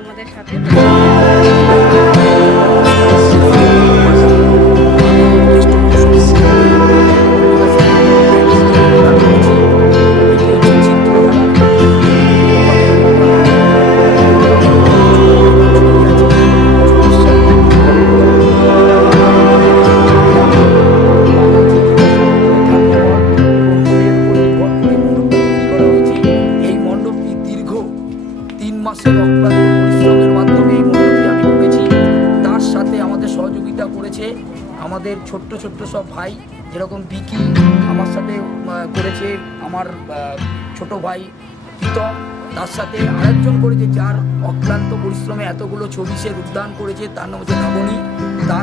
আমাদের সাথে। আমাদের ছোট্ট ছোট্ট সব ভাই, যেরকম বিকি আমার সাথে করেছে, আমার ছোট ভাই প্রীতম, তার সাথে আরেকজন করেছে যার অক্লান্ত পরিশ্রমে এতগুলো ছবি সে উদ্যান করেছে, তার নাম হচ্ছে লাবণী। তার